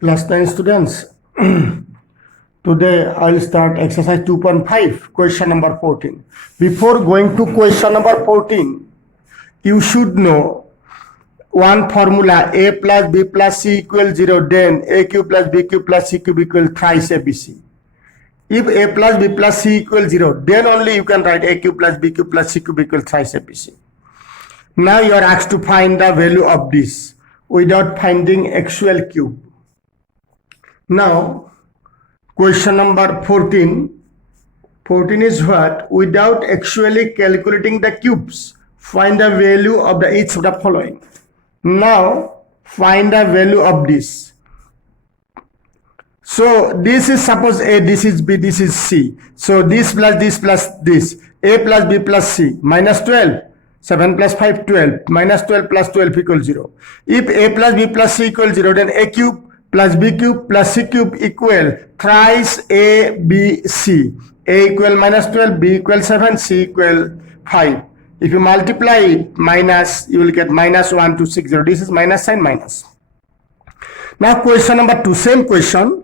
Class 9 students, today I'll start exercise 2.5, question number 14. Before going to question number 14, you should know one formula a plus b plus c equals 0, then a cube plus b cube plus c cube equals thrice abc. If a plus b plus c equals 0, then only you can write a cube plus b cube plus c cube equals thrice abc. Now you are asked to find the value of this without finding actual cube. Now, question number 14. 14 is what? Without actually calculating the cubes, find the value of each of the following. Now, find the value of this. So, this is suppose A, this is B, this is C. So, this plus this. A plus B plus C, minus 12. 7 plus 5, 12. Minus 12 plus 12 equals 0. If A plus B plus C equals 0, then A cube plus b cube plus c cube equal thrice a b c. A equal minus 12, b equal 7, c equal 5. If you multiply it minus, you will get minus 1260. This is minus sign minus. Now question number 2, same question.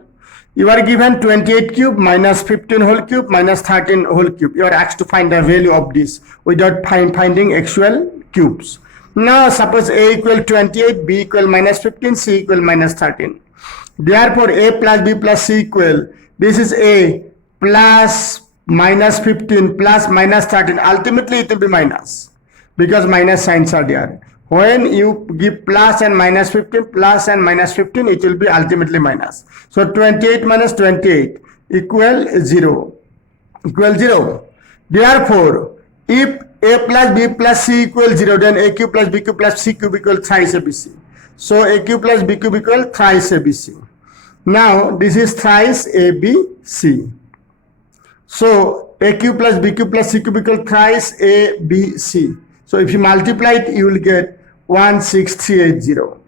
You are given 28 cube minus 15 whole cube minus 13 whole cube. You are asked to find the value of this without finding actual cubes. Now suppose a equal 28, b equal minus 15, c equal minus 13. Therefore, a plus b plus c equal, this is a plus minus 15 plus minus 13. Ultimately, it will be minus because minus signs are there. When you give plus and minus 15, plus and minus 15, it will be ultimately minus. So, 28 minus 28 equal 0. Equal 0. Therefore, if a plus b plus c equals 0, then a cube plus b cube plus c cube equal thrice abc. So a cube plus b cube equal thrice abc. Now this is thrice abc. So a cube plus b cube plus c cube equal thrice abc. So if you multiply it, you will get 16380.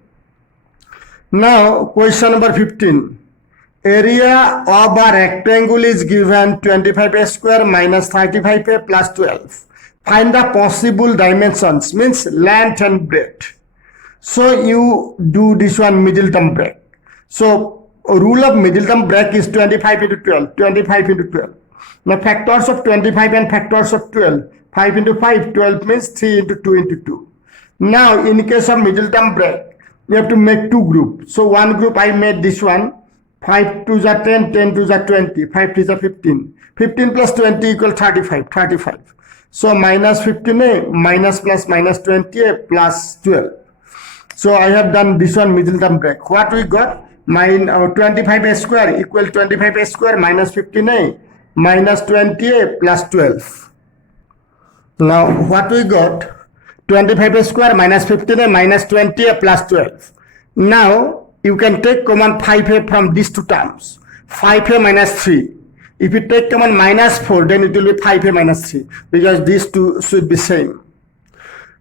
Now question number 15. Area of a rectangle is given 25a square minus 35a plus 12. Find the possible dimensions, means length and breadth. So you do this one middle term break. So rule of middle term break is 25 into 12. 25 into 12. Now factors of 25 and factors of 12. 5 into 5, 12 means 3 into 2 into 2. Now in case of middle term break, you have to make two groups. So one group I made this one. 5 2s are 10, 10 2s are 20, 5 3s are 15. 15 plus 20 equal 35, 35. So minus 15a minus plus minus 20a plus 12. So I have done this one middle term break. What we got? 25a square equal 25a square minus 15a minus 20a plus 12. Now what we got? 25a square minus 15a minus 20a plus 12. Now you can take common 5a from these two terms. 5a minus 3. If you take common minus 4, then it will be 5a minus 3 because these two should be same.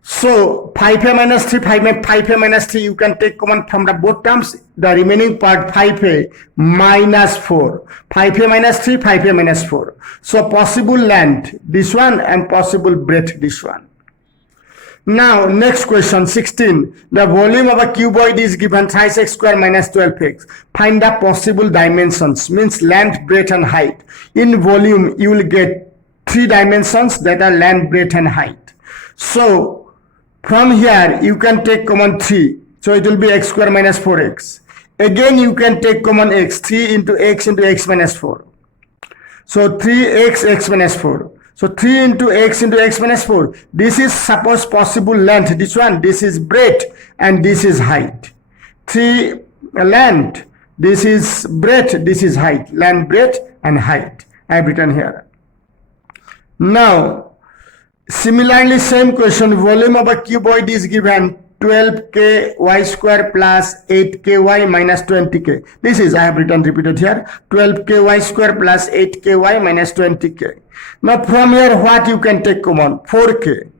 So 5a minus 3, 5a minus 3, you can take common from the both terms. The remaining part 5a minus 4. 5a minus 3, 5a minus 4. So possible length this one and possible breadth this one. Now next question 16. The volume of a cuboid is given thrice x square minus 12x. Find the possible dimensions, means length, breadth and height. In volume you will get three dimensions, that are length, breadth and height. So from here you can take common 3. So it will be x square minus 4x. Again you can take common x. 3 into x minus 4. So 3x x minus 4. So 3 into x minus 4. This is suppose possible length. This one, this is breadth and this is height. 3 length. This is breadth. This is height. Length, breadth and height. I have written here. Now, similarly same question. Volume of a cuboid is given 12k y square plus 8k y minus 20k. This is, I have written repeated here, 12k y square plus 8k y minus 20k. Now from here what you can take common? 4k.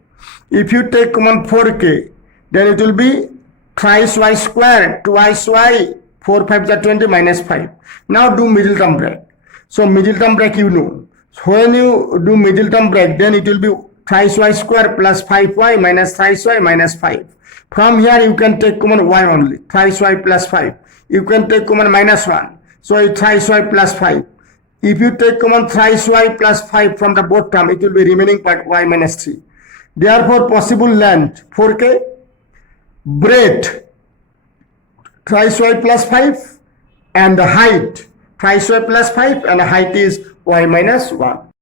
If you take common 4k, then it will be thrice y square, twice y, 4 5 are 20 minus 5. Now do middle term break. So middle term break you know. So when you do middle term break, then it will be thrice y square plus 5y minus thrice y minus 5. From here you can take common y only, thrice y plus 5. You can take common minus 1. So it thrice y plus 5. If you take common thrice y plus 5 from the both term, it will be remaining part y minus 3. Therefore, possible length 4k, breadth thrice y plus 5, and the height thrice y plus 5, and the height is y minus 1.